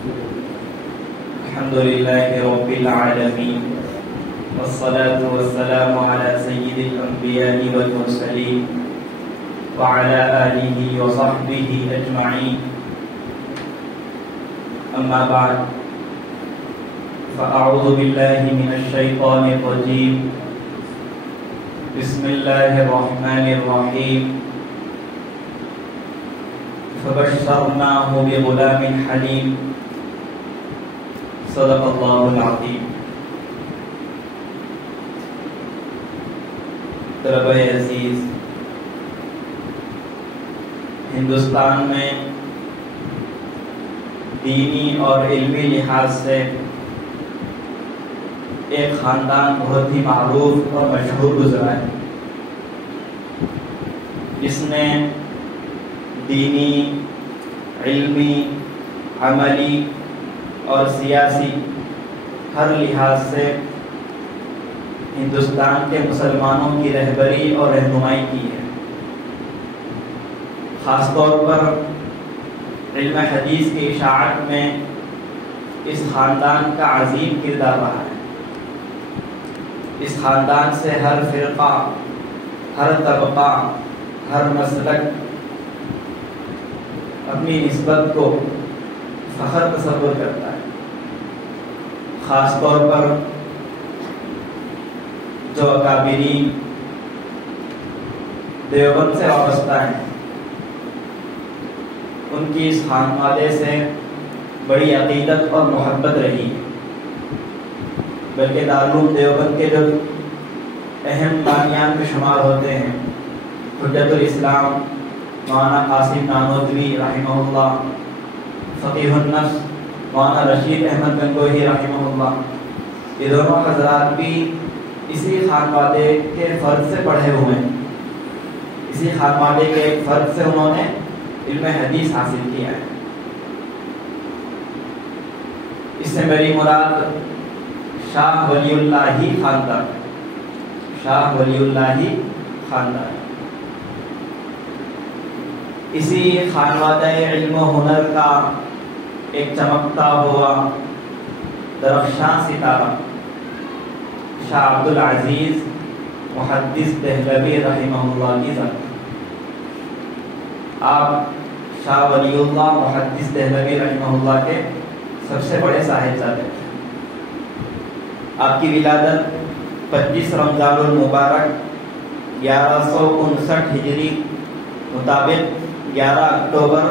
الحمد لله رب العالمين والصلاة والسلام على سيد الأنبياء والمرسلين وعلى آله وصحبه أجمعين. أما بعد فأعوذ بالله من الشيطان الرجيم. بسم الله الرحمن الرحيم. فبشرناه بغلام حليم. صدق اللہ العظیم. طلبہ عزیز، ہندوستان میں دینی اور علمی لحاظ سے ایک خاندان بہت ہی معروف اور مشہور گزرا ہے، جس نے دینی، علمی، عملی اور سیاسی ہر لحاظ سے ہندوستان کے مسلمانوں کی رہبری اور رہنمائی کی ہے. خاص طور پر علم حدیث کی اشاعت میں اس خاندان کا عظیم کردار رہا ہے. اس خاندان سے ہر فرقہ، ہر طبقہ، ہر مسلک اپنی نسبت کو فخر تصور کرتا ہے. خاص طور پر جو اکابرین دیوبند سے وابستہ ہیں، ان کی اس خانوادے سے بڑی عقیدت اور محبت رہی ہے. بلکہ دارالعلوم دیوبند کے جو اہم بانیان میں شمار ہوتے ہیں حجت الاسلام مولانا قاسم نانوتوی رحمہ اللہ، فقیہ النفس مولانا رشید احمد گنگوہی رحمہ اللہ، یہ دونوں حضرات بھی اسی خانوادے کے فرد سے پڑھے ہوئے ہیں. اسی خانوادے کے ایک فرد سے انہوں نے علم حدیث حاصل کیا ہے. اس سے میری مراد شاہ ولی اللہ خاندان، شاہ ولی اللہ خاندان. اسی خانوادہ علم و ہنر کا ایک چمکتا ہوا درخشاں ستارہ شاہ عبد العزیز محدث دہلوی رحمہ اللہ کی ذات. آپ شاہ ولی اللہ محدث دہلوی رحمہ اللہ کے سب سے بڑے صاحبزادے ہیں. آپ کی ولادت 25 رمضان المبارک 1159 ہجری مطابق 11 اکتوبر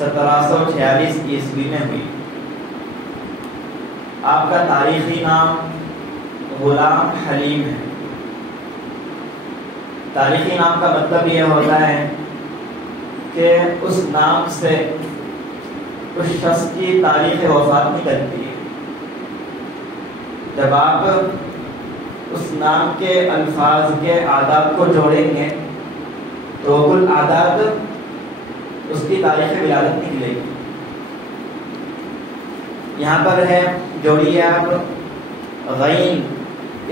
1746 عیسوی میں ہوئی. آپ کا تاریخی نام غلام حلیم ہے. تاریخی نام کا مطلب یہ ہوتا ہے کہ اس نام سے اس شخص کی تاریخ وفات نکلتی ہے. جب آپ اس نام کے الفاظ کے اعداد کو جوڑیں گے تو کل اعداد اس کی تاریخ ولادت نکلے گی. یہاں پر ہے، جوڑیے آپ، غین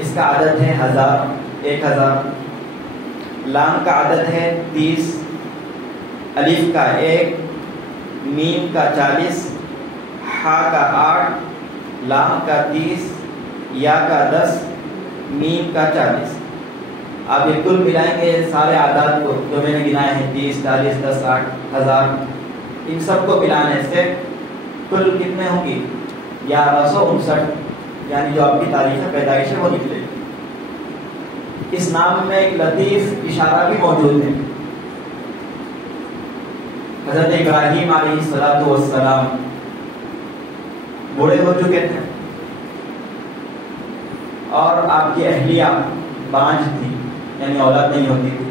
اس کا عدد ہے 1000، لام کا عدد ہے 30، الف کا 1، میم کا 40، ہا کا 8، لام کا 30، یا کا 10، میم کا 40. آپ یہ کل ملائیں گے سارے اعداد کو جو میں نے گنائے ہیں 30، 40، 10، 8، 1000، ان سب کو ملانے سے کل کتنے ہوں گی؟ 1159، یعنی جو آپ کی تاریخ پیدائش ہے وہ نکلے. اس نام میں ایک لطیف اشارہ بھی موجود ہے. حضرت ابراہیم علیہ السلام بوڑھے ہو چکے تھے اور آپ کی اہلیہ بانجھ تھی، یعنی اولاد نہیں ہوتی تھی.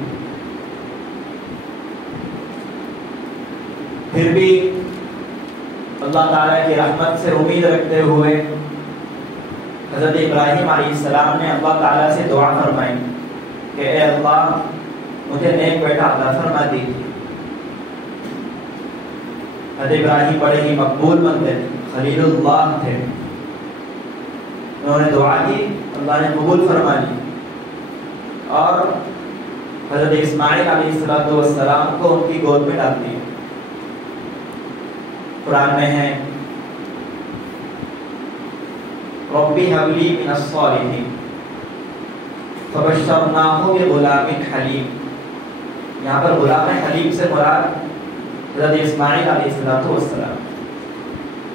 پھر بھی اللہ تعالیٰ کی رحمت سے امید رکھتے ہوئے حضرت ابراہیم علیہ السلام نے اللہ تعالیٰ سے دعا فرمائی کہ اے اللہ مجھے نیک بیٹا عطا فرما دیجیے. حضرت ابراہیم بڑے ہی مقبول بندے تھے، خلیل اللہ تھے. انہوں نے دعا کی، اللہ نے قبول فرما لی اور حضرت اسماعیل علیہ السلام کو ان کی گود میں ڈال دیا. قرآن میں ہے ربی هب لی من الصالحین فبشرناہ بغلام حلیم. یہاں پر غلام حلیم سے مراد حضرت اسماعیل علیہ السلام.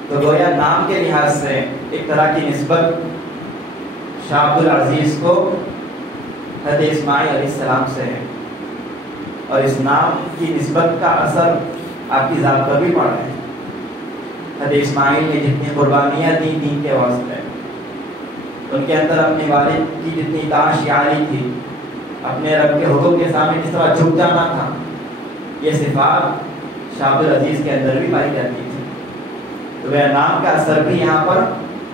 تو گویا نام کے لحاظ سے ایک طرح کی نسبت شاہ عبد العزیز کو حضرت اسماعیل علیہ السلام سے ہے، اور اس نام کی نسبت کا اثر آپ کی ذات پر بھی پڑ رہا ہے. حضرت اسماعیل نے جتنی قربانیاں دی دین کے واسطے، ان کے اندر اپنے والد کی جتنی اطاعت عالی تھی، اپنے رب کے حکم کے سامنے جس طرح جھک جانا تھا، یہ صفات شاہ عبد العزیز کے اندر بھی پائی جاتی تھی. تو وہ نام کا اثر بھی یہاں پر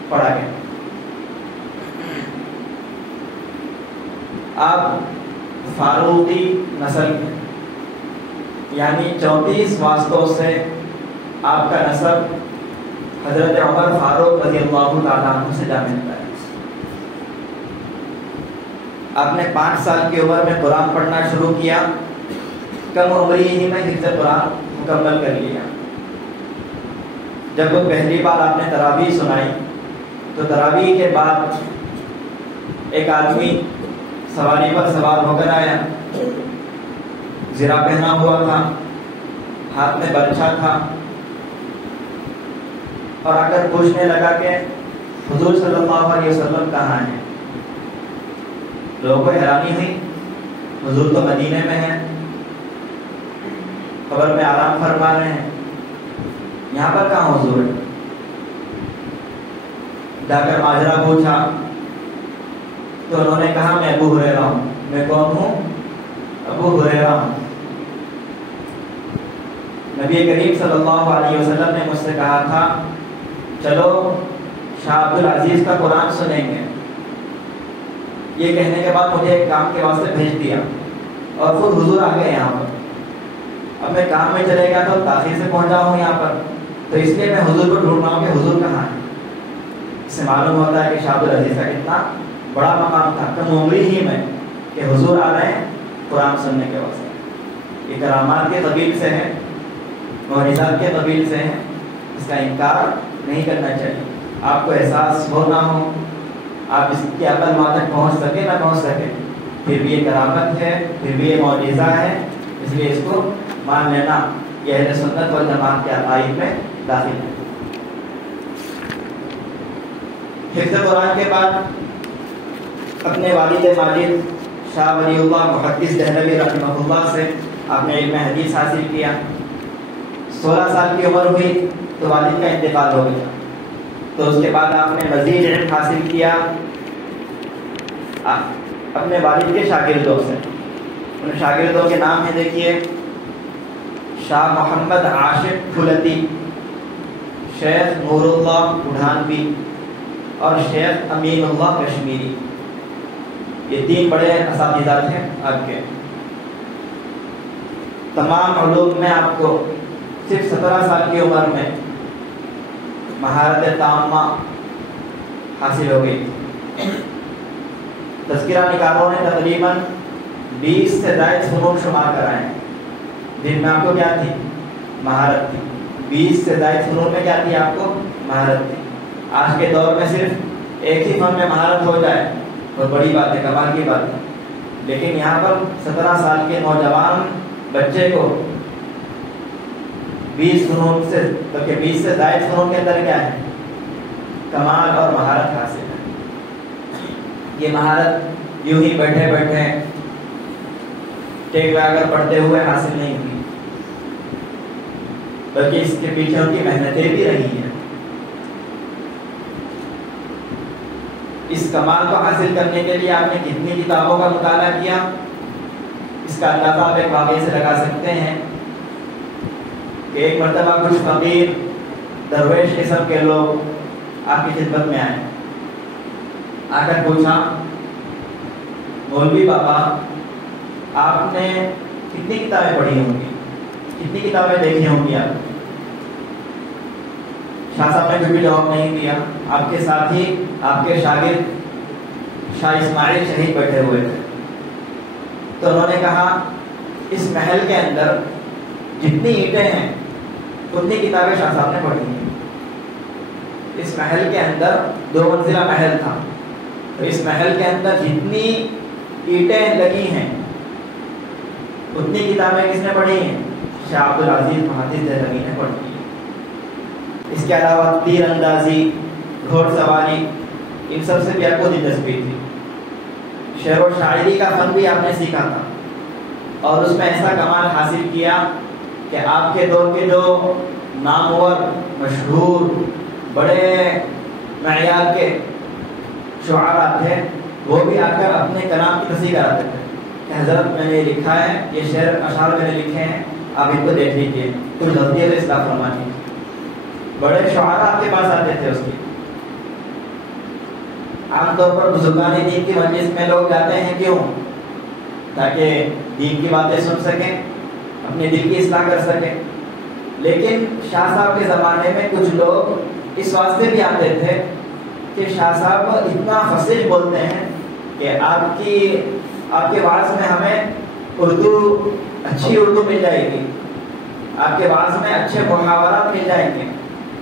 پڑا گیا. آپ فاروقی نسل کے، یعنی 34 واسطوں سے آپ کا نسب حضرت عمر فاروق رضی اللہ تعالیٰ عنہ سے جا ملتا ہے. آپ نے 5 سال کی عمر میں قرآن پڑھنا شروع کیا، کم عمری ہی میں حفظ قرآن مکمل کر لیا. جب وہ پہلی بار آپ نے تراویح سنائی تو تراویح کے بعد ایک آدمی سواری پر سوار ہو کر آیا، زرہ پہنا ہوا تھا، ہاتھ میں برچھا تھا، اور آ کر پوچھنے لگا کہ حضور صلی اللہ علیہ وسلم کہاں ہیں. لوگوں کو حیرانی ہوئی، حضور تو مدینے میں ہیں، قبر میں آرام فرما رہے ہیں، یہاں پر کہاں حضور ہے. جا کر ماجرا پوچھا تو انہوں نے کہا میں ابو ہریرہ ہوں. میں کون ہوں؟ ابو ہریرہ ہوں. نبی کریم صلی اللہ علیہ وسلم نے مجھ سے کہا تھا چلو شاہ عبد العزیز کا قرآن سنیں گے. یہ کہنے کے بعد مجھے ایک کام کے واسطے بھیج دیا اور خود حضور آ گئے یہاں پر. اب میں کام میں چلے گیا تو تاخیر سے پہنچا ہوں یہاں پر، تو اس لیے میں حضور کو ڈھونڈ رہا ہوں کہ حضور کہاں ہے. اس سے معلوم ہوتا ہے کہ شاہ عبد العزیز کا کتنا بڑا مقام تھا، کم عمری ہی میں کہ حضور آ رہے ہیں قرآن سننے کے واسطے. یہ کرامات کے قبیل سے ہے، معجزات کے قبیل سے ہے، اس کا انکار نہیں کرنا چاہیے. آپ کو احساس ہو نہ ہو، آپ اس کی عقل وہاں تک پہنچ سکے نہ پہنچ سکے، پھر بھی یہ کرامت ہے، پھر بھی یہ معجزہ ہے، اس لیے اس کو مان لینا یہ اہل سنت والجماعت کے عقائد میں داخل ہے. حفظ قرآن کے بعد اپنے والد ماجد شاہ ولی اللہ محدث دہلوی رحمہ اللہ سے آپ نے علم حدیث حاصل کیا. 16 سال کی عمر ہوئی تو والد کا انتقال ہو گیا، تو اس کے بعد آپ نے مزید علم حاصل کیا اپنے والد کے شاگردوں سے. ان شاگردوں کے نام ہیں، دیکھیے، شاہ محمد عاشق پھلتی، شیخ نور اللہ اڈھانوی اور شیخ امین اللہ کشمیری. یہ 3 بڑے اساتذہ تھے آپ کے. تمام علوم میں آپ کو صرف 17 سال کی عمر میں مہارت تامہ حاصل ہو گئی. تذکرہ نگاروں نے تقریباً 20 سے زائد فنون شمار کرائے ہیں، جن میں آپ کو کیا تھی؟ مہارت تھی. 20 سے زائد فنون میں کیا تھی؟ آپ کو مہارت تھی. آج کے دور میں صرف ایک ہی فن میں مہارت ہو جائے بہت بڑی بات ہے، کمال کی بات ہے. لیکن یہاں پر 17 سال کے نوجوان بچے کو 20 فنون سے بلکہ 20 سے زائد فنون کے اندر کیا ہے؟ کمال اور مہارت حاصل ہے. یہ مہارت یوں ہی بیٹھے بیٹھے ٹیک لگا کر پڑھتے ہوئے حاصل نہیں ہوئی، بلکہ اس کے پیچھے ان کی محنتیں بھی رہی ہیں. اس کمال کو حاصل کرنے کے لیے آپ نے کتنی کتابوں کا مطالعہ کیا، اس کا اندازہ آپ ایک واقعے سے لگا سکتے ہیں کہ ایک مرتبہ کچھ فقیر درویش قسم کے لوگ آپ کی خدمت میں آئے. آ کر پوچھا مولوی بابا آپ نے کتنی کتابیں پڑھی ہوں گی، کتنی کتابیں دیکھی ہوں گی آپ؟ شاہ صاحب نے کچھ بھی جواب نہیں دیا. آپ کے ساتھ ہی آپ کے شاگرد شاہ اسماعیل شہید بیٹھے ہوئے تھے. تو انہوں نے کہا اس محل کے اندر جتنی اینٹیں ہیں اتنی کتابیں شاہ صاحب نے پڑھی ہیں. اس محل کے اندر 2 منزلہ محل تھا، تو اس محل کے اندر جتنی اینٹیں لگی ہیں اتنی کتابیں کس نے پڑھی ہیں؟ شاہ عبد العزیز محدث دہلوی نے پڑھی ہیں۔ اس کے علاوہ تیر اندازی، گھوڑ سواری، ان سب سے بھی آپ کو دلچسپی تھی۔ شعر و شاعری کا فن بھی آپ نے سیکھا تھا اور اس میں ایسا کمال حاصل کیا کہ آپ کے دور کے جو نامور، مشہور، بڑے معیار کے شعراء تھے وہ بھی آ کر اپنے کلام کی تصحیح کراتے تھے کہ حضرت میں نے لکھا ہے، یہ شعر اشعار میں نے لکھے ہیں، آپ ان کو دیکھ لیجیے، کچھ غلطیاں اصلاح فرما دیجیے۔ بڑے شعراء آپ کے پاس آتے تھے اس کی۔ عام طور پر بزرگان دین کی مجلس میں لوگ جاتے ہیں کیوں؟ تاکہ دین کی باتیں سن سکیں، اپنے دل کی اصلاح کر سکیں۔ لیکن شاہ صاحب کے زمانے میں کچھ لوگ اس واسطے بھی آتے تھے کہ شاہ صاحب اتنا فصیح بولتے ہیں کہ آپ کے وعظ میں ہمیں اچھی اردو مل جائے گی، آپ کے وعظ میں اچھے محاورات مل جائیں گے۔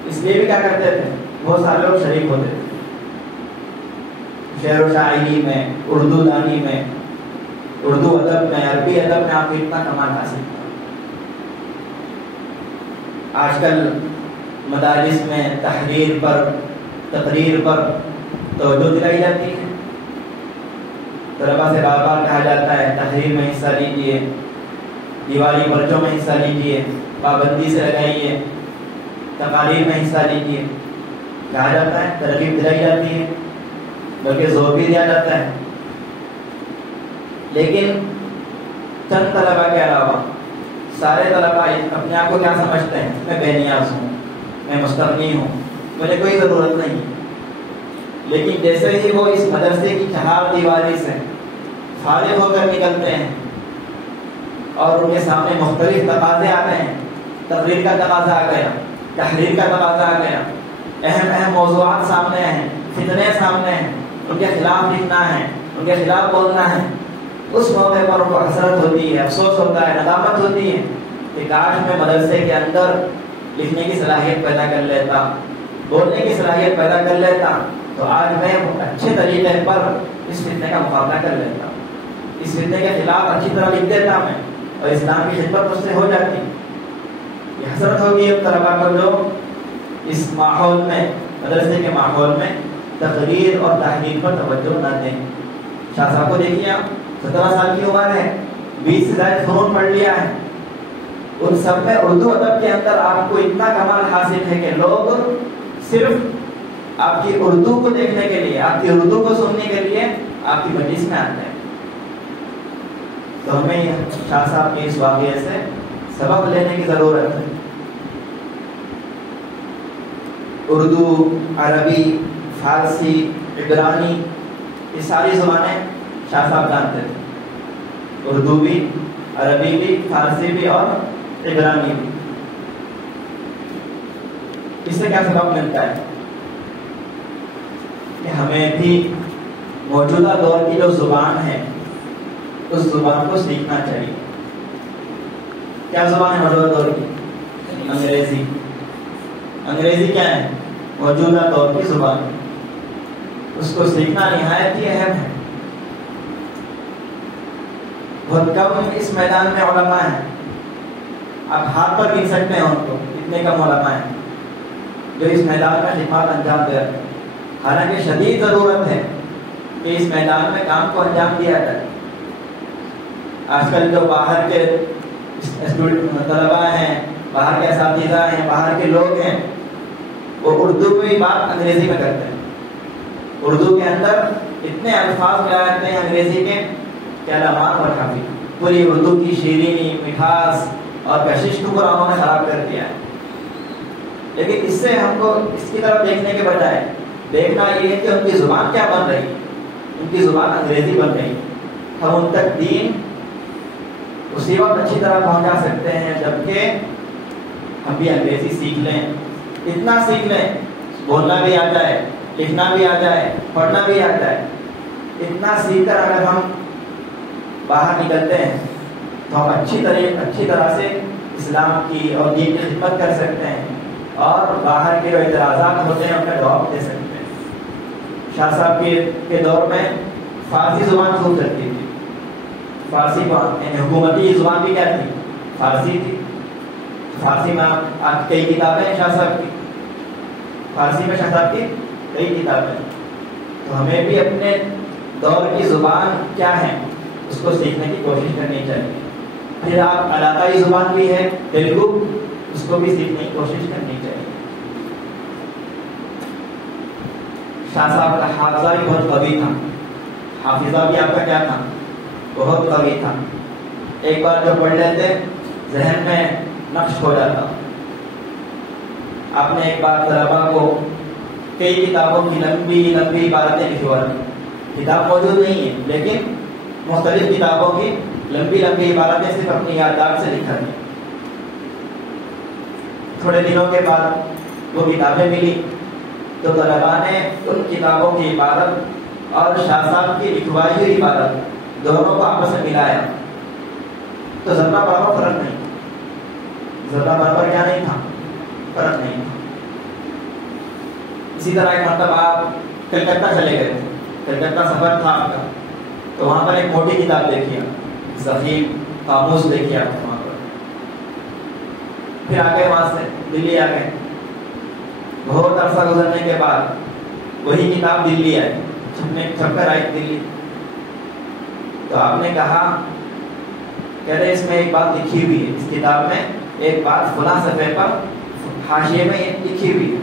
اس لیے بھی کیا کرتے تھے، بہت سارے لوگ شریک ہوتے تھے شعر و شاعری میں، اردو دانی میں، اردو ادب میں، عربی ادب میں آپ کو اتنا کمال حاصل تھا۔ آج کل مدارس میں تحریر پر، تقریر پر توجہ دلائی جاتی ہے، طلباء سے بار بار کہا جاتا ہے تحریر میں حصہ لیجیے، دیوالی پرچوں میں حصہ لیجیے، پابندی سے لگائیے، تقاریر میں حصہ لیجیے، کہا جاتا ہے، ترغیب دلائی جاتی ہے، بلکہ زور بھی دیا جاتا ہے۔ لیکن چند طلباء کے علاوہ سارے طلباء اپنے آپ کو کیا سمجھتے ہیں؟ میں بے نیاز ہوں، میں مستغنی ہوں، مجھے کوئی ضرورت نہیں۔ لیکن جیسے ہی وہ اس مدرسے کی چہار دیواری سے فارغ ہو کر نکلتے ہیں اور ان کے سامنے مختلف تقاضے آتے ہیں، تقریر کا تقاضا آ گیا، تحریر کا تقاضا آ گیا، اہم اہم موضوعات سامنے ہیں، فتنے سامنے ہیں، ان کے خلاف لکھنا ہے، ان کے خلاف بولنا ہے، اس موقع پر ان کو حسرت ہوتی ہے، افسوس ہوتا ہے، ندامت ہوتی ہے کہ کاش میں مدرسے کے اندر لکھنے کی صلاحیت پیدا کر لیتا، بولنے کی صلاحیت پیدا کر لیتا، تو آج میں اچھے طریقے پر اس فتنے کا مقابلہ کر لیتا، اس فتنے کے خلاف اچھی طرح لکھ دیتا میں اور اسلام کی خدمت مجھ سے ہو جاتی۔ یہ حسرت ہوگی اب طلباء کو جو اس ماحول میں، مدرسے کے ماحول میں تقریر اور تحریر پر توجہ نہ دیں۔ شاہ صاحب کو دیکھیے، آپ 17 سال کی عمر ہے، 20 سے زائد فنون پڑھ لیا ہے، ان سب میں اردو ادب کے اندر آپ کو اتنا کمال حاصل ہے کہ لوگ صرف آپ کی اردو کو دیکھنے کے لیے، آپ کی اردو کو سننے کے لیے آپ کی مجلس میں آتے ہیں۔ تو ہمیں شاہ صاحب کے اس واقعے سے سبق لینے کی ضرورت ہے۔ اردو، عربی، فارسی، عبرانی، یہ ساری زبانیں شاہ صاحب جانتے تھے، اردو بھی، عربی بھی، فارسی بھی اور عبرانی بھی۔ اس سے کیا سبق ملتا ہے کہ ہمیں بھی موجودہ دور کی جو زبان ہے اس زبان کو سیکھنا چاہیے۔ کیا زبان ہے موجودہ دور کی؟ انگریزی۔ انگریزی کیا ہے؟ موجودہ دور کی زبان، اس کو سیکھنا نہایت ہی اہم ہے۔ بہت کم اس میدان میں علماء ہیں، آپ ہاتھ پر گن سکتے ہیں ان کو، اتنے کم علماء ہیں جو اس میدان میں خدمات انجام دے رہے ہیں۔ حالانکہ شدید ضرورت ہے کہ اس میدان میں کام کو انجام دیا جائے۔ آج کل جو باہر کے طلباء ہیں، باہر کے اساتذہ ہیں، باہر کے لوگ ہیں، وہ اردو کی بات انگریزی میں کرتے ہیں۔ اردو کے اندر اتنے الفاظ ملا جاتے ہیں انگریزی کے کہ علامات اور کافی، پوری اردو کی شیرینی، مٹھاس اور کشش کو انہوں نے خراب کر دیا ہے۔ لیکن اس سے ہم کو اس کی طرف دیکھنے کے بجائے دیکھنا یہ ہے کہ ان کی زبان کیا بن رہی ہے، ان کی زبان انگریزی بن رہی ہے۔ ہم ان تک دین اسی وقت اچھی طرح پہنچا سکتے ہیں جبکہ ہم بھی انگریزی سیکھ لیں، اتنا سیکھ لیں، بولنا بھی آ جائے، لکھنا بھی آ جائے، پڑھنا بھی آ جائے۔ اتنا سیکھ کر اگر ہم باہر نکلتے ہیں تو ہم اچھی طرح سے اسلام کی اور دین کی خدمت کر سکتے ہیں۔ اور باہر کے جو اعتراضات ہوتے ہیں ان کا جواب دے سکتے ہیں۔ شاہ صاحب کے دور میں فارسی زبان خوب چلتی تھی، فارسی یعنی حکومتی زبان بھی کیا تھی؟ فارسی تھی۔ فارسی میں آپ کئی کتابیں شاہ صاحب کی، فارسی میں شاہ صاحب کی کئی کتابیں، تو ہمیں بھی اپنے دور کی زبان کیا ہے اس کو سیکھنے کی کوشش کرنی چاہیے۔ پھر آپ علاقائی زبان بھی ہے تیلگو، اس کو بھی سیکھنے کی کوشش کرنی چاہیے۔ شاہ صاحب کا حافظہ بھی بہت قوی تھا، حافظہ بھی آپ کا کیا تھا؟ بہت قوی تھا۔ ایک بار جو پڑھ لیتے ذہن میں نقش ہو جاتا۔ آپ نے ایک بار طلبا کو کئی کتابوں کی لمبی لمبی عبارتیں لکھوا دی، کتاب موجود نہیں ہے لیکن مختلف کتابوں کی لمبی لمبی عبارتیں صرف اپنی یادداشت سے لکھا دی۔ تھوڑے دنوں کے بعد وہ کتابیں ملی تو طلبا نے ان کتابوں کی عبارت اور شاہ صاحب کی لکھوائی ہوئی عبارت دونوں کو آپس میں ملایا تو ذرہ برابر فرق نہیں، ذرہ برابر کیا نہیں تھا؟ فرق نہیں تھا۔ اسی طرح ایک مرتبہ آپ کلکتہ چلے گئے تھے، کلکتہ سفر تھا آپ کا، تو وہاں پر ایک موٹی کتاب دیکھی آپ، ضخیم قاموس دیکھی آپ وہاں پر۔ پھر آ گئے وہاں سے دلی آ گئے، بہت عرصہ گزرنے کے بعد وہی کتاب دلی آئی، چھپ کر آئی دلی، تو آپ نے کہا کہہ رہے اس میں ایک بات لکھی ہوئی ہے، اس کتاب میں ایک بات فلاں صفحے پر حاشیے میں لکھی ہوئی ہے۔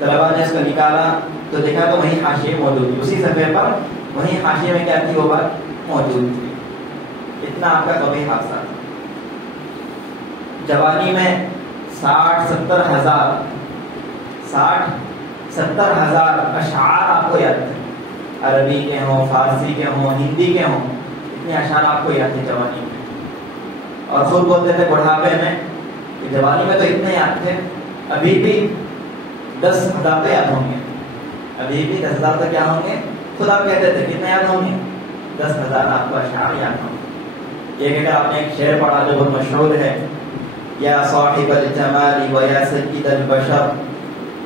طلبا نے اس کو نکالا تو دیکھا تو وہیں حاشیے موجود تھی، اسی صفحے پر وہیں حاشیے میں کیا تھی؟ وہ بات موجود تھی۔ اتنا آپ کا قوی حافظہ تھا۔ جوانی میں 60-70 ہزار اشعار آپ کو یاد تھے، عربی کے ہوں، فارسی کے ہوں، ہندی کے ہوں، اتنے اشعار آپ کو یاد تھے جوانی میں، اور خود بولتے تھے بڑھاپے میں کہ جوانی میں تو اتنے یاد تھے، ابھی بھی 10,000 تو یاد ہوں گے، ابھی بھی 10,000 تو کیا ہوں گے؟ خود آپ کہتے تھے کتنے یاد ہوں گے؟ 10,000 آپ کو اشعار یاد ہوں گے۔ یہ کہہ کر آپ نے ایک شعر پڑھا جو بہت مشہور ہے، یا صاحب الجمال و یا سید البشر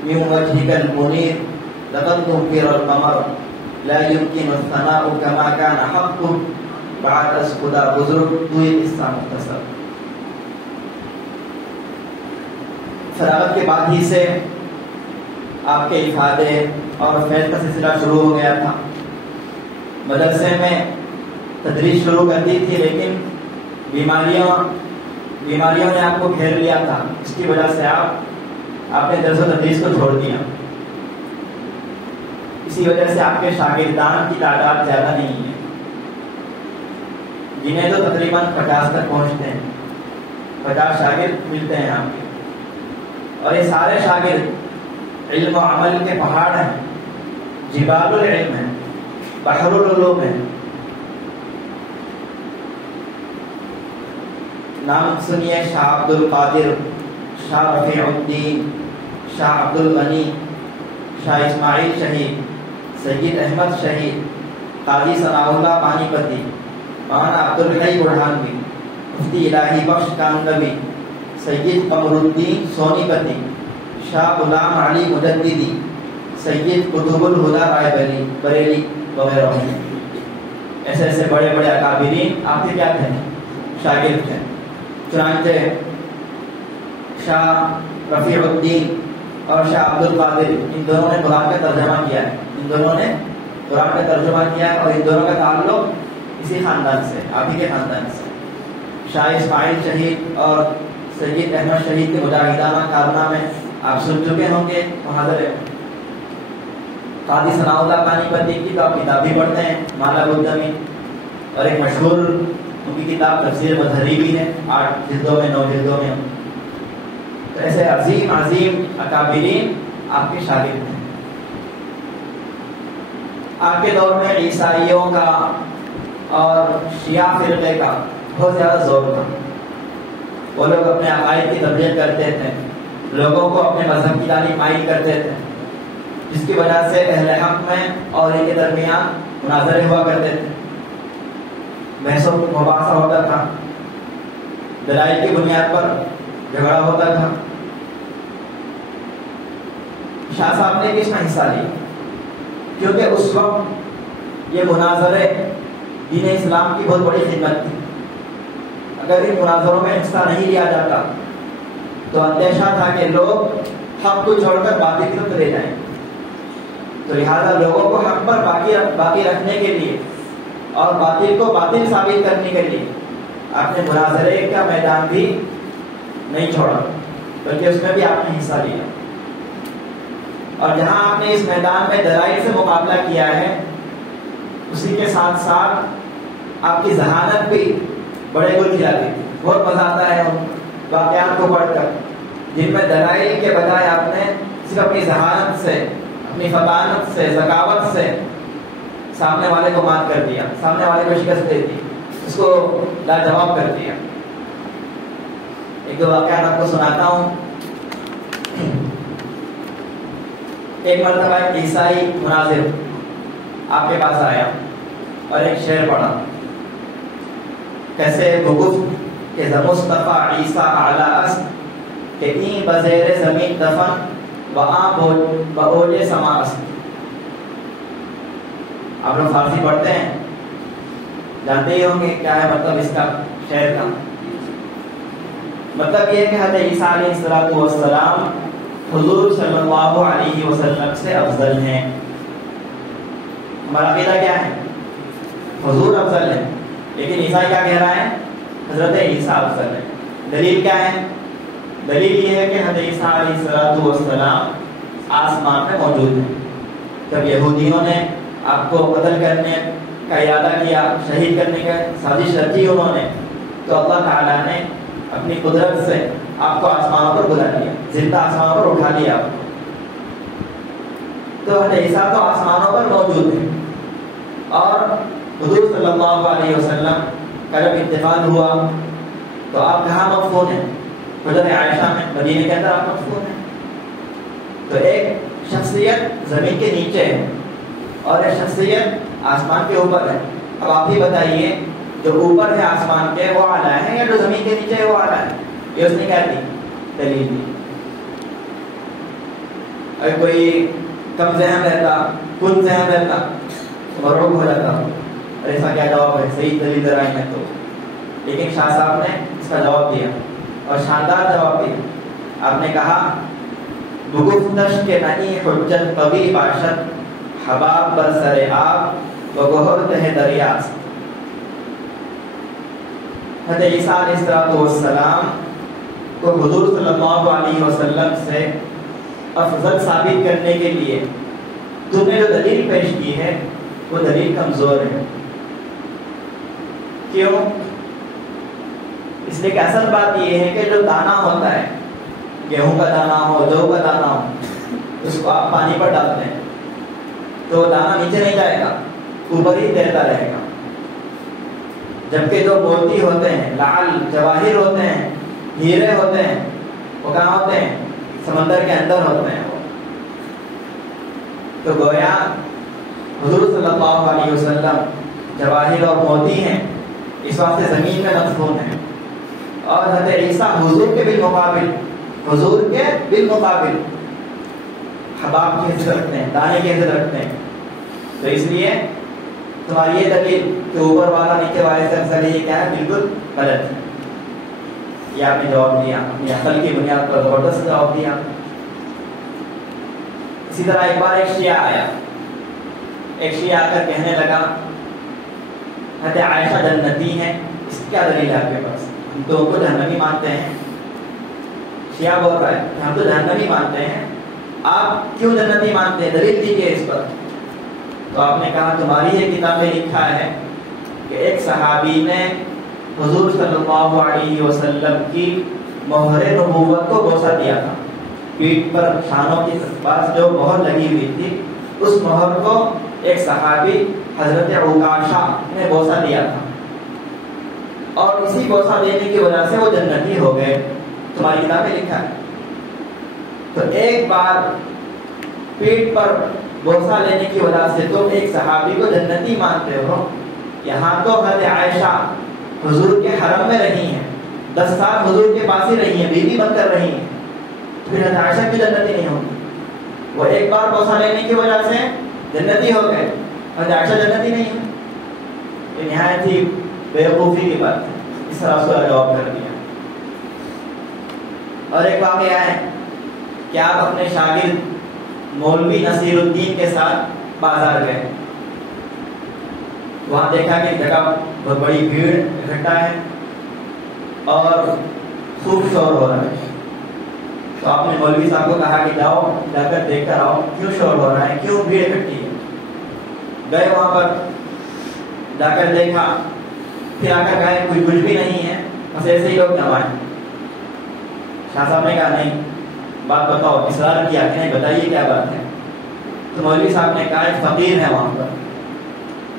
من وجهك المنير لقد ظهر القمر لا يمكن الثناء كما كان حق بعد از خدا بزرگ تو یہ قصہ مختصر۔ فراغت کے بعد ہی سے آپ کے افادے اور فیض کا سلسلہ شروع ہو گیا تھا۔ مدرسے میں تدریس شروع کر دی تھی لیکن بیماریوں نے آپ کو گھیر لیا تھا، اس کی وجہ سے آپ نے درس و تدریس کو چھوڑ دیا۔ اسی وجہ سے آپ کے شاگردان کی تعداد زیادہ نہیں ہے، جنہیں تو تقریباً 50 تک پہنچتے ہیں، 50 شاگرد ملتے ہیں آپ کے، اور یہ سارے شاگرد علم و عمل کے پہاڑ ہیں، جبال العلم ہیں، بحر العلوم ہیں۔ نام سنیے شاہ عبد القادر، شاہ رفیع الدین، شاہ عبد الغنی، شاہ اسماعیل شہید، سید احمد شہید، قاضی ثناء اللہ پانی پتی، مولانا عبد الحی برہانوی، مفتی الہی بخش کانگڑی، سید قمر الدین سونی پتی، شاہ غلام علی مجددی، سید قطب الہدا رائے بریلی وغیرہ۔ ایسے ایسے بڑے بڑے اکابرین آپ کے کیا تھے؟ شاگرد تھے۔ چنانچہ شاہ رفیع الدین اور شاہ عبد القادر ان دونوں نے قرآن کا ترجمہ کیا ہے، ان دونوں نے قرآن کا ترجمہ کیا ہے، اور ان دونوں کا تعلق اسی خاندان سے، آپ ہی کے خاندان سے۔ شاہ اسماعیل شہید اور سید احمد شہید کے مجاہدانہ کارنامے آپ سن چکے ہوں گے محاضرے۔ قاضی ثناء اللہ پانی پتی کی تو آپ کتاب بھی پڑھتے ہیں، مالا بدمی، اور ایک مشہور ان کی کتاب تفسیر مظہری بھی ہے، 8 جلدوں میں 9 جلدوں میں۔ تو ایسے عظیم عظیم اکابرین آپ کے شاگرد ہیں۔ آپ کے دور میں عیسائیوں کا اور شیعہ فرقے کا بہت زیادہ زور تھا، وہ لوگ اپنے عقائد کی تبلیغ کرتے تھے، لوگوں کو اپنے مذہب کی تعلیم قائم کرتے تھے، جس کی وجہ سے اہل حق میں اور ان کے درمیان مناظرے ہوا کرتے تھے، بحث و مباحثہ ہوتا تھا، دلائل کی بنیاد پر جھگڑا ہوتا تھا۔ شاہ صاحب نے بھی اس میں حصہ لیا، کیونکہ اس وقت یہ مناظرے دین اسلام کی بہت بڑی خدمت تھی۔ اگر ان مناظروں میں حصہ نہیں لیا جاتا تو اندیشہ تھا کہ لوگ حق کو چھوڑ کر باطل کی طرف لے جائیں، تو لہٰذا لوگوں کو حق پر باقی رکھنے کے لیے اور باطل کو باطل ثابت کرنے کے لیے آپ نے مناظرے کا میدان بھی نہیں چھوڑا، بلکہ اس میں بھی آپ نے حصہ لیا، اور جہاں آپ نے اس میدان میں دلائل سے مقابلہ کیا ہے اسی کے ساتھ ساتھ آپ کی ذہانت بھی بڑے گل کھلاتی تھی۔ بہت مزہ آتا ہے ان واقعات کو پڑھ کر جن میں دلائل کے بجائے آپ نے صرف اپنی ذہانت سے، اپنی فطانت سے، ذکاوت سے سامنے والے کو مات کر دیا، سامنے والے کو شکست دے دی، اس کو لاجواب کر دیا۔ ایک دو واقعات آپ کو سناتا ہوں۔ ایک مرتبہ ایک عیسائی مناظر آپ کے پاس آیا اور ایک شعر پڑھا، کیسے بگفت کہ مصطفیٰ عیسیٰ اعلیٰ است کہ این بزیر زمین دفن و آن بوجہ سما است۔ آپ لوگ فارسی پڑھتے ہیں، جانتے ہی ہوں گے کیا ہے مطلب اس کا، شعر کا مطلب یہ ہے کہ حضرت عیسیٰ علیہ السلام حضور صلی اللہ علیہ وسلم سے افضل ہیں۔ ہمارا عقیدہ کیا ہے؟ حضور افضل ہے، لیکن عیسیٰ کیا کہہ رہا ہے؟ حضرت عیسیٰ افضل ہے۔ دلیل کیا ہے؟ دلیل یہ ہے کہ حضرت عیسیٰ علیہ السلام آسمان میں موجود ہیں۔ جب یہودیوں نے آپ کو قتل کرنے کا ارادہ کیا، شہید کرنے کا سازش رچی انہوں نے، تو اللہ تعالیٰ نے اپنی قدرت سے آپ کو آسمانوں پر بلا لیا، زندہ آسمانوں پر اٹھا لیا آپ کو۔ تو حضرت عیسیٰ تو آسمانوں پر موجود ہیں، اور حضور صلی اللہ علیہ وسلم کا جب انتقال ہوا تو آپ کہاں مدفون ہیں؟ حجرہ عائشہ میں، مدینے کے اندر آپ مدفون ہیں۔ تو ایک شخصیت زمین کے نیچے ہے اور ایک شخصیت آسمان کے اوپر ہے۔ اب آپ ہی بتائیے، جو اوپر ہے آسمان کے وہ اعلیٰ ہے یا جو زمین کے نیچے ہے وہ اعلیٰ ہے؟ یہ اس نے کیا دی؟ دلیل دی۔ اگر کوئی کم ذہن رہتا، کن ذہن رہتا، مرعوب ہو جاتا، ایسا کیا جواب ہے؟ صحیح دلیل ذرائع ہے تو، لیکن شاہ صاحب نے اس کا جواب دیا اور شاندار جواب دیا۔ آپ نے کہا بگفتش کے نہیں حجت قوی باشد حباب بر سر آب و گہر تہ دریاست۔ حضرت عیسیٰ علیہ السلام کو حضور صلی اللہ علیہ وسلم سے افضل ثابت کرنے کے لیے تم نے جو دلیل پیش کی ہے وہ دلیل کمزور ہے۔ کیوں؟ اس لیے کہ اصل بات یہ ہے کہ جو دانہ ہوتا ہے، گیہوں کا دانہ ہو، جو کا دانہ ہو، اس کو آپ پانی پر ڈالتے ہیں تو وہ دانہ نیچے نہیں جائے گا، اوپر ہی تیرتا رہے گا۔ جبکہ جو موتی ہوتے ہیں، لعل جواہر ہوتے ہیں، ہیرے ہوتے ہیں، وہ کہاں ہوتے ہیں؟ سمندر کے اندر ہوتے ہیں وہ۔ تو گویا حضور صلی اللہ علیہ وسلم جواہر اور موتی ہیں، اس واسطے زمین میں مدفون ہیں، اور حضرت عیسیٰ حضور کے بالمقابل حباب کی حیثیت رکھتے ہیں، دانے کی حیثیت رکھتے ہیں۔ تو اس لیے تمہاری یہ دلیل کہ اوپر والا نیچے والے سے افضل ہے، یہ کیا ہے؟ بالکل غلط ہے۔ یہ آپ نے جواب دیا، اپنی عقل کی بنیاد پر زبردست جواب دیا۔ اسی طرح ایک بار ایک شیعہ آیا، ایک شیعہ آ کر کہنے لگا حضرت عائشہ جنتی ہیں، اس کی کیا دلیل ہے آپ کے پاس؟ ہم تو ان کو جہنمی مانتے ہیں۔ شیعہ بول رہا ہے کہ ہم تو جہنمی مانتے ہیں، آپ کیوں جنتی مانتے ہیں؟ دلیل دیجیے اس پر۔ تو آپ نے کہا تمہاری یہ کتاب میں لکھا ہے کہ ایک صحابی نے حضور صلی اللہ علیہ وسلم کی مہر نبوت کو بوسہ دیا تھا، پیٹھ پر شانوں کے پاس جو مہر لگی ہوئی تھی اس مہر کو ایک صحابی حضرت عکاشہ نے بوسہ دیا تھا، اور اسی بوسہ دینے کی وجہ سے وہ جنتی ہو گئے۔ تمہاری کتاب میں لکھا ہے۔ تو ایک بار پیٹھ پر بوسہ لینے کی وجہ سے تم ایک صحابی کو جنتی مانتے ہو۔ یہاں تو حضرت عائشہ حضور کے حرم میں رہی ہیں، 10 سال حضور کے پاس ہی رہی ہیں، بیوی بن کر رہی ہیں، پھر حضرت عائشہ کی جنتی نہیں ہوگی؟ وہ ایک بار بوسہ لینے کی وجہ سے جنتی ہو گئے اور عائشہ جنتی نہیں ہے. یہ نہایت ہی بیوقوفی کی بات ہے. اس طرح اس کا جواب کر دیا. اور ایک واقعہ ہے کہ آپ اپنے شاگرد مولوی نصیر الدین کے ساتھ بازار گئے. وہاں دیکھا کہ جگہ بہت بڑی بھیڑ اکٹھا ہے اور خوب شور ہو رہا ہے. تو آپ نے مولوی صاحب کو کہا کہ جاؤ جا کر دیکھ کر آؤ کیوں شور ہو رہا ہے, کیوں بھیڑ اکٹھی ہے. گئے وہاں پر, جا کر دیکھا, پھر آ کر کہا کچھ بھی نہیں ہے, بس ایسے ہی لوگ جمع ہیں. شاہ صاحب نے کہا نہیں, بات بتاؤ. اصرار کیا کہ نہیں بتائیے کیا بات ہے. تو مولوی صاحب نے کہا ایک فقیر ہے وہاں پر,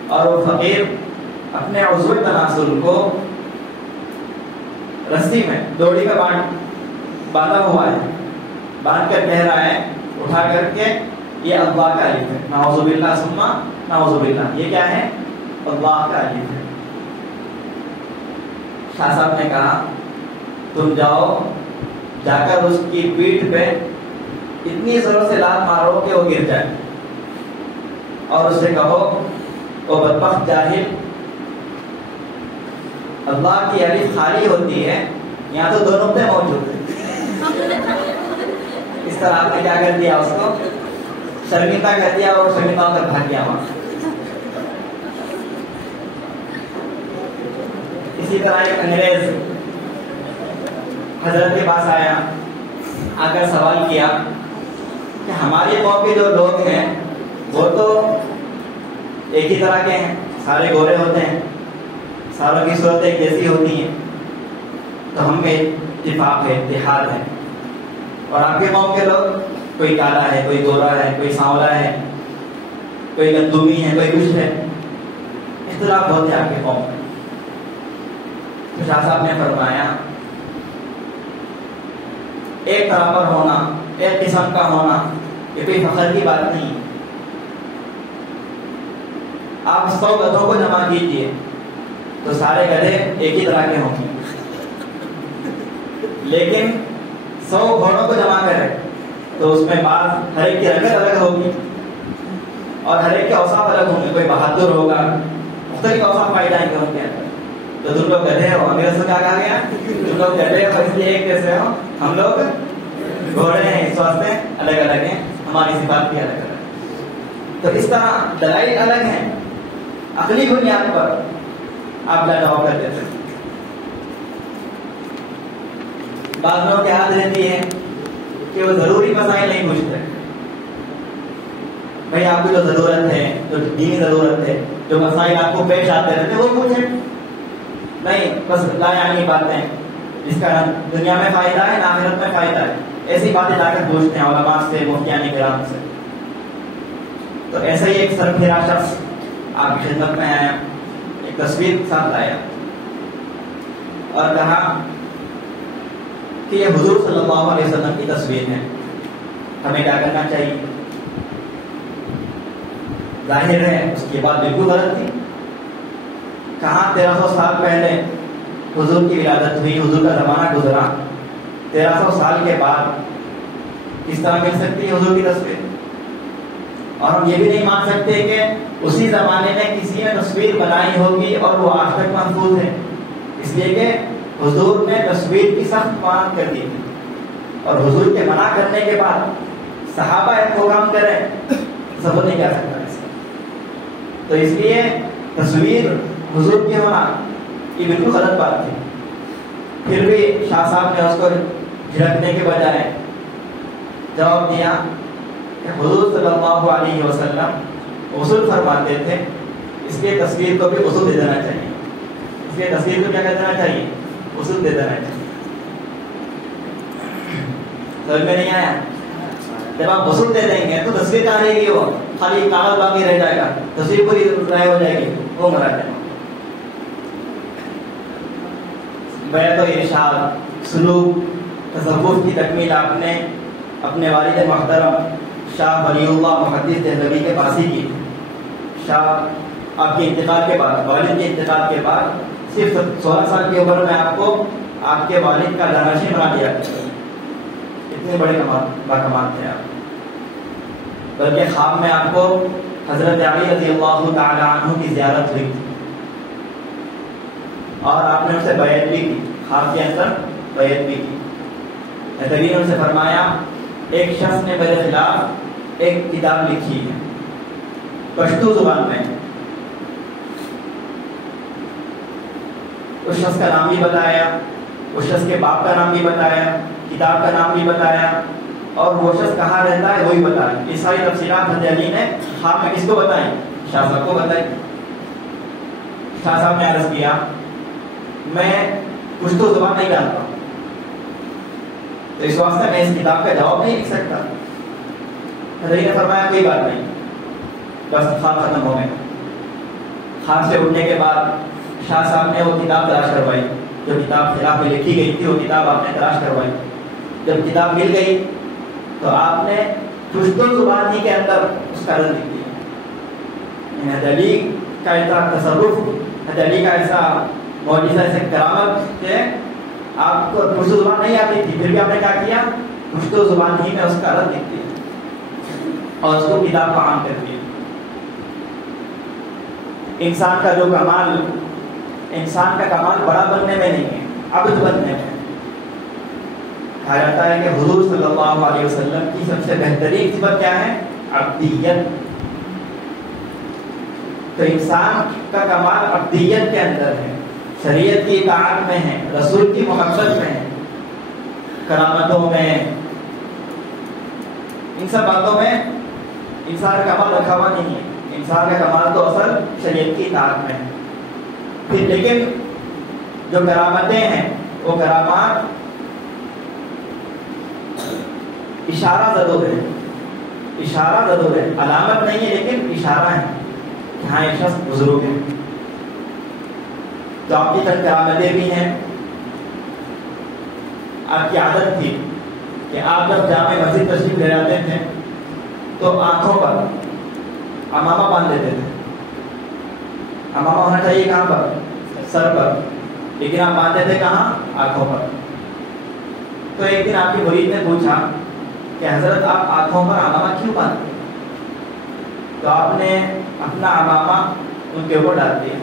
اور وہ فقیر اپنے عضو تناسل کو رسی میں ڈوری کا باندھا ہوا ہے, باندھ کر کہہ رہا ہے اٹھا کر کے یہ اللہ کا الف ہے, نعوذ باللہ ثم نعوذ باللہ. یہ کیا ہے؟ اللہ کا الف ہے. شاہ صاحب نے کہا تم جاؤ, جا کر اس کی پیٹھ پہ اتنی زور سے لات مارو کہ وہ گر جائے, اور اس سے کہو وہ بدبخت جاہل, اللہ کی الف خالی ہوتی ہے, یہاں تو دو نقطے موجود ہیں. اس طرح آپ نے کیا کر دیا, اس کو شرمندہ کر دیا اور شرمندہ ہو کر بھاگ گیا وہاں. اسی طرح ایک انگریز حضرت کے پاس آیا, آ کر سوال کیا کہ ہماری قوم کے جو لوگ ہیں وہ تو ایک ہی طرح کے ہیں, سارے گورے ہوتے ہیں, ساروں کی صورتیں ایک جیسی ہوتی ہیں, تو ہم میں اتفاق ہے, اتحاد ہے. اور آپ کے قوم کے لوگ کوئی کالا ہے, کوئی گورا ہے, کوئی سانولا ہے, کوئی گندمی ہے, کوئی کچھ ہے, اختلاف ہوتے ہیں آپ کے قوم میں. تو شاہ صاحب نے فرمایا ایک برابر ہونا, ایک قسم کا ہونا یہ کوئی فخر کی بات نہیں. آپ 100 گدھوں کو جمع کیجیے تو سارے گدھے ایک ہی طرح کے ہوں گے, لیکن 100 گھوڑوں کو جمع کریں تو اس میں بعض ہر ایک کی رنگت الگ ہوگی اور ہر ایک کے اوصاف الگ ہوں گے. کوئی بہادر ہوگا, مختلف اوصاف پائے جائیں گے ان کے اندر. تو تم لوگ گدھے ہو, امیر سے کیا کہا گیا, تم لوگ گدھے ہو اس لیے ایک جیسے ہو, ہم لوگ گھوڑے ہیں اس واسطے الگ الگ ہیں, ہماری صفات بھی الگ الگ. تو اس طرح دلائل الگ ہیں, عقلی بنیاد پر آپ لا جواب کر دیتے ہیں. بعض لوگوں کی عادت رہتی ہے کہ وہ ضروری مسائل نہیں پوچھتے. بھائی آپ کی جو ضرورت ہے, جو دینی ضرورت ہے, جو مسائل آپ کو پیش آتے رہتے وہ پوچھیں. نہیں بس لا یعنی باتیں جس کا نہ دنیا میں فائدہ ہے نہ آخرت میں فائدہ ہے, ایسی باتیں جا کر پوچھتے ہیں علماء سے, مفتیان کرام سے. تو ایسا ہی ایک سرپھرا شخص آپ کی خدمت میں آیا, ایک تصویر ساتھ لایا اور کہا کہ یہ حضور صلی اللہ علیہ وسلم کی تصویر ہے, ہمیں کیا کرنا چاہیے؟ ظاہر ہے اس کی بات بالکل غلط تھی. کہاں 1300 سال پہلے حضور کی ولادت ہوئی, حضور کا زمانہ گزرا, 1300 سال کے بعد کس طرح مل سکتی ہے حضور کی تصویر؟ اور ہم یہ بھی نہیں مان سکتے کہ اسی زمانے میں کسی نے تصویر بنائی ہوگی اور وہ آج تک محفوظ ہے, اس لیے کہ حضور نے تصویر کی سخت مانع کر دی تھی, اور حضور کے منع کرنے کے بعد صحابہ ایک پروگرام کریں سب نہیں کر سکتا اس کا. تو اس لیے تصویر حضور کی ہونا یہ بالکل غلط بات تھی. پھر بھی شاہ صاحب نے اس کو جھڑکنے کے بجائے جواب دیا کہ حضور صلی اللہ علیہ وسلم غسل فرماتے تھے, اس لیے تصویر کو بھی غسل دے دینا چاہیے. اس لیے تصویر کو کیا کر دینا چاہیے؟ غسل دے دینا چاہیے. سمجھ میں نہیں آیا؟ جب آپ غسل دے دیں گے تو تصویر کہاں رہے گی, وہ خالی کاغذ باقی رہ جائے گا, تصویر پوری ضائع ہو جائے گی. وہ مراد ہے. بیعت و ارشاد, سلوک, تصوف کی تکمیل آپ نے اپنے والد محترم شاہ ولی اللہ محدث دہلوی کے پاس ہی کی. شاہ آپ کے انتقال کے بعد, والد کے انتقال کے بعد صرف 16 سال کی عمر میں آپ کو آپ کے والد کا جانشین بنا دیا. اتنے بڑے باکمال تھے آپ. بلکہ خواب میں آپ کو حضرت علی رضی اللہ تعالی عنہ کی زیارت ہوئی تھی اور آپ نے ان سے بیعت بھی کی، خواب کے اندر بیعت بھی کی۔ نبی نے ان سے فرمایا ایک شخص نے میرے خلاف ایک کتاب لکھی ہے پشتو زبان میں، اس شخص کا نام بھی بتایا، اس شخص کے باپ کا نام بھی بتایا، کتاب کا نام بھی بتایا، اور وہ شخص کہاں رہتا ہے وہی بتایا۔ یہ ساری تفصیلات حضرت علی نے خواب میں کس کو بتائیں؟ شاہ صاحب کو بتائی۔ شاہ صاحب نے عرض کیا میں پشتو زبان نہیں جانتا ہوں، تو اس واسطے میں اس کتاب کا جواب نہیں لکھ سکتا۔ حضرت علی نے فرمایا کوئی بات نہیں، بس خواب ختم ہو گئے۔ خواب سے اٹھنے کے بعد شاہ صاحب نے وہ کتاب تلاش کروائی، جو کتاب خلاف میں لکھی گئی تھی وہ کتاب آپ نے تلاش کروائی۔ جب کتاب مل گئی تو آپ نے پشتو زبان ہی کے اندر اس کا رد لکھ دیا۔ حضرت علی کا ایسا تصرف، حضرت علی کا ایسا معجزہ، ایسے کرامت کہ آپ کو پشتو زبان نہیں آتی تھی، پھر بھی آپ نے کیا کیا؟ پشتو زبان ہی میں اس کا رد لکھ دیا اور اس کو کتاب کا عام کر دیا۔ انسان کا جو کمال، انسان کا کمال بڑا بننے میں نہیں ہے، عبد بننے میں۔ کہا جاتا ہے کہ حضور صلی اللہ علیہ وسلم کی سب سے بہترین صفت کیا ہے؟ عبدیت۔ تو انسان کا کمال عبدیت کے اندر ہے، شریعت کی اطاعت میں ہے، رسول کی محبت میں ہے، کرامتوں میں، ان سب باتوں میں انسان کا کمال رکھا ہوا نہیں ہے۔ انسان کا کمال تو اصل شریعت کی اطاعت میں ہے۔ پھر لیکن جو کرامتیں ہیں وہ کرامات اشارہ ضرور ہے، اشارہ ضرور ہے، علامت نہیں ہے لیکن اشارہ ہے کہ ہاں ایک شخص بزرگ ہے۔ تو آپ کی چند کرامتیں بھی ہیں۔ آپ کی عادت تھی کہ آپ جب جامع مسجد تشریف لے جاتے تھے تو آنکھوں پر امامہ باندھ دیتے تھے۔ امامہ ہونا چاہیے کہاں پر؟ سر پر، لیکن آپ باندھتے تھے کہاں؟ آنکھوں پر۔ تو ایک دن آپ کی مرید نے پوچھا کہ حضرت آپ آنکھوں پر امامہ کیوں باندھتے؟ تو آپ نے اپنا امامہ ان کے اوپر ڈال دیا۔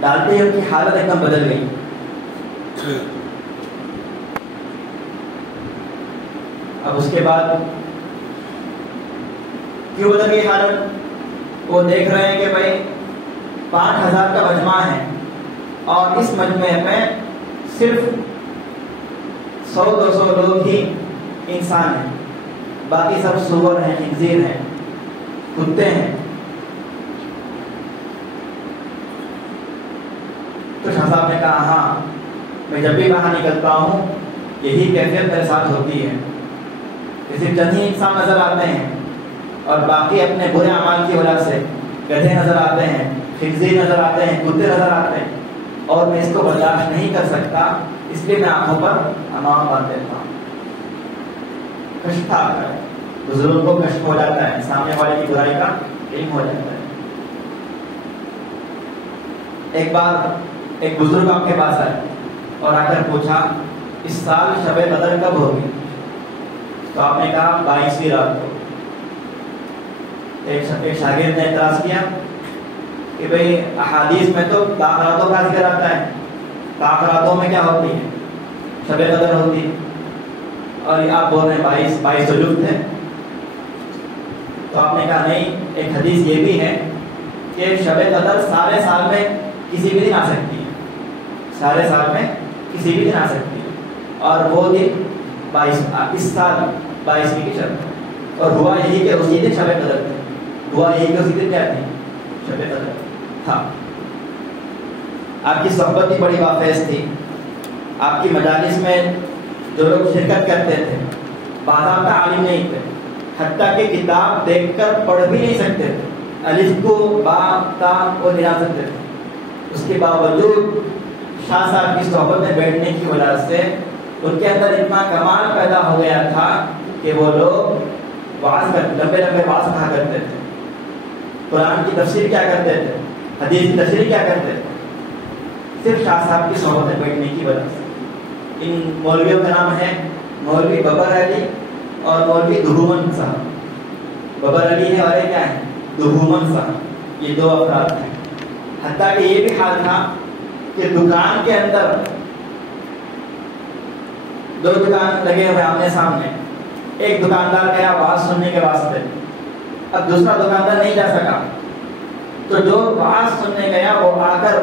ڈالتے ہی ان کی حالت ایک دم بدل گئی۔ اب اس کے بعد کیوں بدل گئی حالت؟ وہ دیکھ رہے ہیں کہ بھائی 5000 کا مجمع ہے اور اس مجمع میں صرف 100-200 لوگ ہی انسان ہیں، باقی سب سور ہیں، خنزیر ہیں، کتے ہیں۔ تو شاہ صاحب نے کہا ہاں میں جب بھی باہر نکلتا ہوں یہی کیفیت میرے ساتھ ہوتی ہے کہ صرف چند ہی انسان نظر آتے ہیں اور باقی اپنے برے اعمال کی وجہ سے گدھے نظر آتے ہیں، خنزیر نظر آتے ہیں، کتے نظر آتے ہیں، اور میں اس کو برداشت نہیں کر سکتا، اس لیے میں آنکھوں پر امامہ باندھ دیتا ہوں۔ کشت تھا، بزرگوں کو کشت ہو جاتا ہے، سامنے والے کی برائی کا علم ہو جاتا ہے۔ ایک بار ایک بزرگ آپ کے پاس آئے اور آ کر پوچھا اس سال شب قدر کب ہوگی؟ تو آپ نے کہا 22ویں رات کو۔ ایک شاگرد نے اعتراض کیا کہ بھئی احادیث میں تو تاخراتوں کا ذکر آتا ہے، تاخراتوں میں کیا ہوتی ہے؟ شب قدر ہوتی ہے، اور آپ بول رہے ہیں 22 تو جفت ہے۔ تو آپ نے کہا نہیں، ایک حدیث یہ بھی ہے کہ شب قدر سارے سال میں کسی بھی دن آ سکتی ہے، سارے سال میں کسی بھی دن آ سکتی ہے، اور وہ دن 22 اس سال 22ویں کی شب ہے، اور ہوا یہی کہ اسی دن شب قدر تھی، ہوا یہی کہ اسی دن کیا تھی؟ شب قدر تھا۔ آپ کی صحبت بھی بڑی بافیض تھی، آپ کی مجالس میں جو لوگ شرکت کرتے تھے باضابطہ عالم نہیں تھے، حتیٰ کہ کتاب دیکھ کر پڑھ بھی نہیں سکتے تھے، الف کو با تا وہ نہیں سکتے تھے، اس کے باوجود شاہ صاحب کی صحبت میں بیٹھنے کی وجہ سے ان کے اندر اتنا کمال پیدا ہو گیا تھا کہ وہ لوگ لمبے لمبے واعظ کہا کرتے تھے، قرآن کی تفسیر کیا کرتے تھے، حدیث کی تفسیر کیا کرتے تھے، صرف شاہ صاحب کی صحبت میں بیٹھنے کی وجہ سے۔ ان مولویوں کا نام ہے مولوی ببر علی اور مولوی دہومن صاحب، ببر علی ہے اور ایک کیا ہے دہومن صاحب، یہ 2 افراد ہیں۔ حتیٰ کہ یہ بھی حال تھا کہ دکان کے اندر 2 دکان لگے ہوئے آمنے سامنے، ایک دکاندار گیا آواز سننے کے واسطے، اب دوسرا دکاندار نہیں جا سکا، تو جو آواز سننے گیا وہ آ کر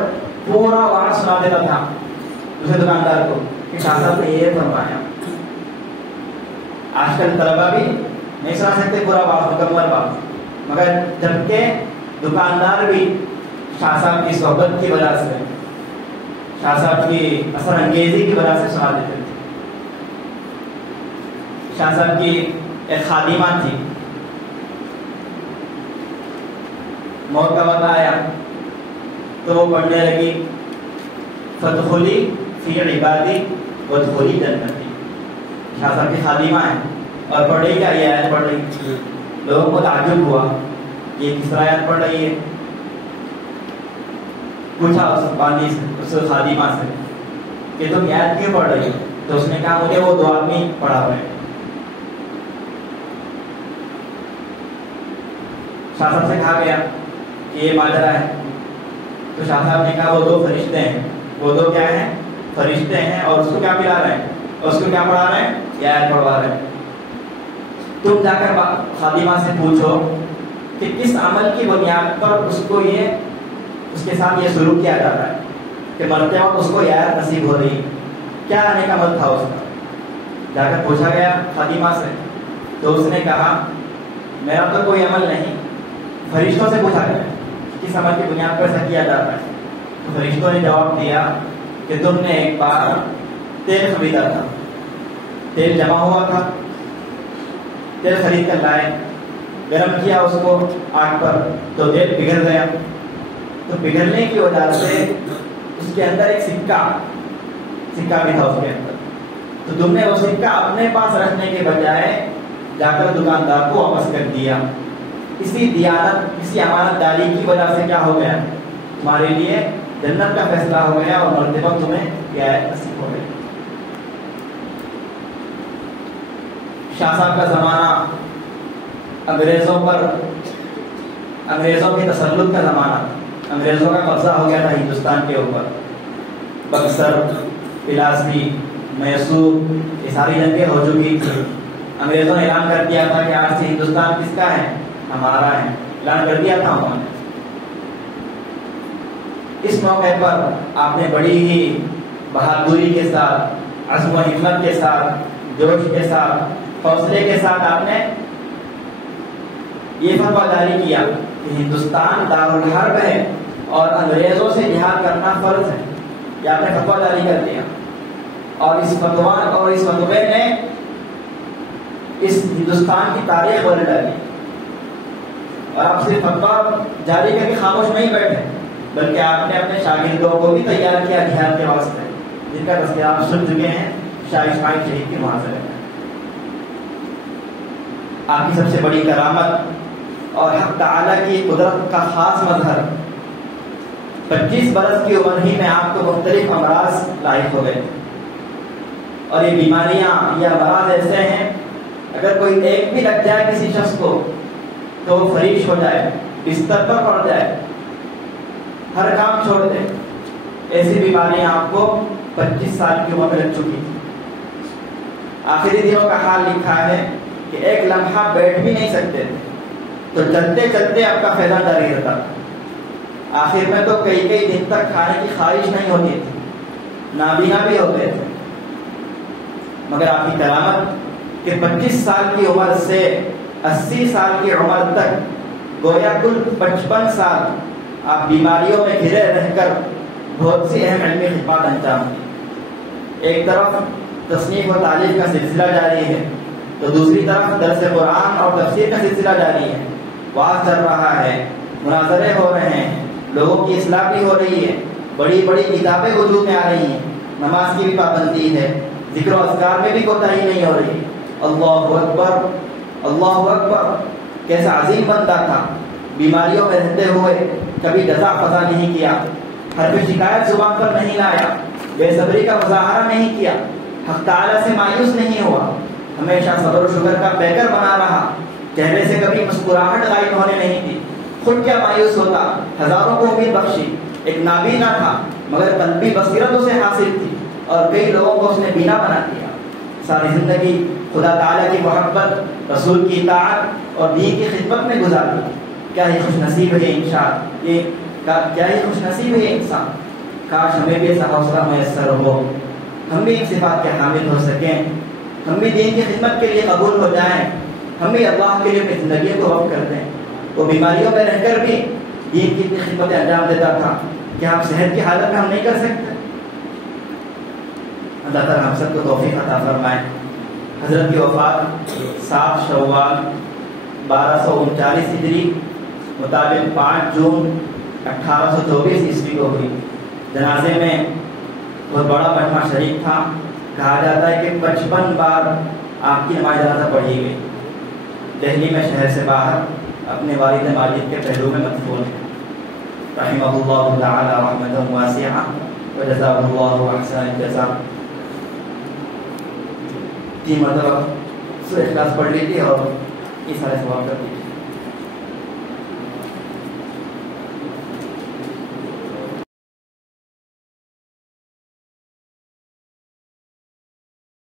پورا آواز سنا دیتا تھا دوسرے دکاندار کو کہ شاہ صاحب نے یہ فرمایا۔ آج کل طلبا بھی نہیں سنا سکتے پورا بات، مکمل بات، مگر جبکہ دکاندار بھی شاہ صاحب کی صحبت کی وجہ سے، شاہ صاحب کی اثر انگیزی کی وجہ سے سنا دیتے تھے۔ شاہ صاحب کی ایک خادمہ تھی، موت کا وقت آیا تو وہ پڑھنے لگی فادخلی فی عبادی وادخلی جنتی۔ شاہ صاحب کی خادمہ ہے اور پڑھ رہی کیا، یہ آیت پڑھ رہی۔ لوگوں کو تعجب ہوا یہ کس طرح آیت پڑھ رہی ہے، پوچھا اس بانی سے، اس خادمہ سے کہ تم یہ آیت کیوں پڑھ رہی ہو؟ تو اس نے کہا مجھے وہ 2 آدمی پڑھا ہوئے۔ شاہ صاحب سے کہا گیا کہ یہ ماجرا ہے، تو شاہ صاحب نے کہا وہ 2 فرشتے ہیں، وہ 2 کیا ہیں فرشتے ہیں، اور اس کو کیا پلا رہے ہیں، اور اس کو کیا پڑھا رہے ہیں، یہ آیت پڑھوا رہے ہیں۔ تم جا کر خادمہ سے پوچھو کہ کس عمل کی بنیاد پر اس کو یہ اس کے ساتھ یہ سلوک کیا جاتا ہے کہ مرتے وقت اس کو یہ آیت نصیب ہو رہی، کیا آنے کا عمل تھا اس کا۔ جا کر پوچھا گیا خادمہ سے، تو اس نے کہا میرا تو کوئی عمل نہیں، فرشتوں سے پوچھا گیا کس عمل کی بنیاد پر ایسا کیا جاتا ہے۔ تو فرشتوں نے جواب دیا کہ تم نے ایک بار تیل خریدا تھا، تیل جمع ہوا تھا، تیل خرید کر لائے، گرم کیا اس کو آگ پر، تو تیل پگھل گیا، تو پگھلنے کی وجہ سے اس کے اندر ایک سکہ بھی تھا اس کے اندر، تو تم نے وہ سکہ اپنے پاس رکھنے کے بجائے جا کر دکاندار کو واپس کر دیا۔ اسی دیانت، اسی امانت داری کی وجہ سے کیا ہو گیا، تمہارے لیے جنت کا فیصلہ ہو گیا اور مرتے وقت تمہیں یہ آیت نصیب ہو گئی۔ شاہ صاحب کا زمانہ انگریزوں کے تسلط کا زمانہ، انگریزوں کا قبضہ ہو گیا تھا ہندوستان کے اوپر، بکسر، پلاسری، میسور، یہ ساری جنگیں ہو چکی تھی۔ انگریزوں نے اعلان کر دیا تھا کہ آج سے ہندوستان کس کا ہے، ہمارا ہے، اعلان کر دیا تھا انہوں نے۔ اس موقع پر آپ نے بڑی ہی بہادری کے ساتھ، عزم و ہمت کے ساتھ، جوش کے ساتھ، حوصلے کے ساتھ آپ نے یہ فتویٰ جاری کیا کہ ہندوستان دارالحرب ہے اور انگریزوں سے جہاد کرنا فرض ہے، یہ آپ نے فتویٰ جاری کر دیا، اور اس فتوے نے اس ہندوستان کی تاریخ بدل ڈالی۔ اور آپ صرف فتویٰ جاری کر کے خاموش نہیں بیٹھے، بلکہ آپ نے اپنے شاگردوں کو بھی تیار کیا جہاد کے واسطے، جن کا تذکرہ آپ سن چکے ہیں شاہ اسماعیل شہید کے محاضرے میں۔ آپ کی سب سے بڑی کرامت اور حق تعالیٰ کی قدرت کا خاص مظہر، 25 برس کی عمر ہی میں آپ کو مختلف امراض لاحق ہو گئے، اور یہ بیماریاں یا امراض ایسے ہیں اگر کوئی ایک بھی لگ جائے کسی شخص کو تو وہ فریش ہو جائے، بستر پر پڑ جائے، ہر کام چھوڑ دے۔ ایسی بیماریاں آپ کو 25 سال کی عمر میں لگ چکی تھی۔ آخری دنوں کا حال لکھا ہے کہ ایک لمحہ بیٹھ بھی نہیں سکتے تھے، تو چلتے چلتے آپ کا فیضان جاری رہتا تھا۔ آخر میں تو کئی دن تک کھانے کی خواہش نہیں ہوتی تھی، نابینا بھی ہوتے تھے۔ مگر آپ کی کرامت کہ 25 سال کی عمر سے 80 سال کی عمر تک گویا کل 55 سال آپ بیماریوں میں گھرے رہ کر بہت سی اہم علمی خدمات انجام دی۔ ایک طرف تصنیف و تعلیف کا سلسلہ جاری ہے، تو دوسری طرف درس قرآن اور تفسیر کا سلسلہ جاری ہے، وعظ چل رہا ہے، مناظرے ہو رہے ہیں، لوگوں کی اصلاح بھی ہو رہی ہے، بڑی بڑی کتابیں وجود میں آ رہی ہیں، نماز کی بھی پابندی ہے، ذکر و اذکار میں بھی کوتاہی نہیں ہو رہی۔ اللہ اکبر، اللہ اکبر، کیسا عظیم بندہ تھا، بیماریوں میں رہتے ہوئے کبھی جزا فضا نہیں کیا، حرف شکایت زبان پر نہیں لایا، بے صبری کا مظاہرہ نہیں کیا، حق تعالیٰ سے مایوس نہیں ہوا، ہمیشہ صبر و شکر کا بیکر بنا رہا، چہرے سے کبھی مسکراہٹ غائب ہونے نہیں دی، خود کیا مایوس ہوتا، ہزاروں کو امید بخشی، ایک نابینا تھا مگر قلبی بصیرت اسے حاصل تھی اور کئی لوگوں کو اس نے بینا بنا دیا۔ ساری زندگی خدا تعالیٰ کی محبت، رسول کی اطاعت اور دین کی خدمت میں گزار دی۔ کیا ہی خوش نصیب ہے یہ کیا ہی خوش نصیب ہے یہ انسان، کاش ہمیں بھی ایسا حوصلہ میسر ہو، ہم بھی ان صفات کے حامل ہو سکیں، ہم بھی دین کی خدمت کے لیے قبول ہو جائیں، ہم بھی اللہ کے لیے اپنی زندگی کو وقف کر دیں۔ وہ بیماریوں میں رہ کر بھی دین کی اتنی خدمتیں انجام دیتا تھا، کیا ہم صحت کی حالت میں ہم نہیں کر سکتے؟ اللہ تعالیٰ ہم سب کو توفیق عطا فرمائے۔ حضرت کی وفات 7 شوال 1239 ہجری مطابق 5 جون 1824 عیسوی کو ہوئی۔ جنازے میں بہت بڑا مجمع شریک تھا، کہا جاتا ہے کہ 55 بار آپ کی نماز جنازہ پڑھی گئی۔ دہلی میں شہر سے باہر اپنے والد ماجد کے پہلو میں مدفون ہے، رحمہ اللہ تعالی رحمۃ واسعہ وجزاہ اللہ احسن الجزاء۔ 3 مرتبہ سورہ اخلاص پڑھ لیجیے اور یہ سارے ثواب کر دیجیے۔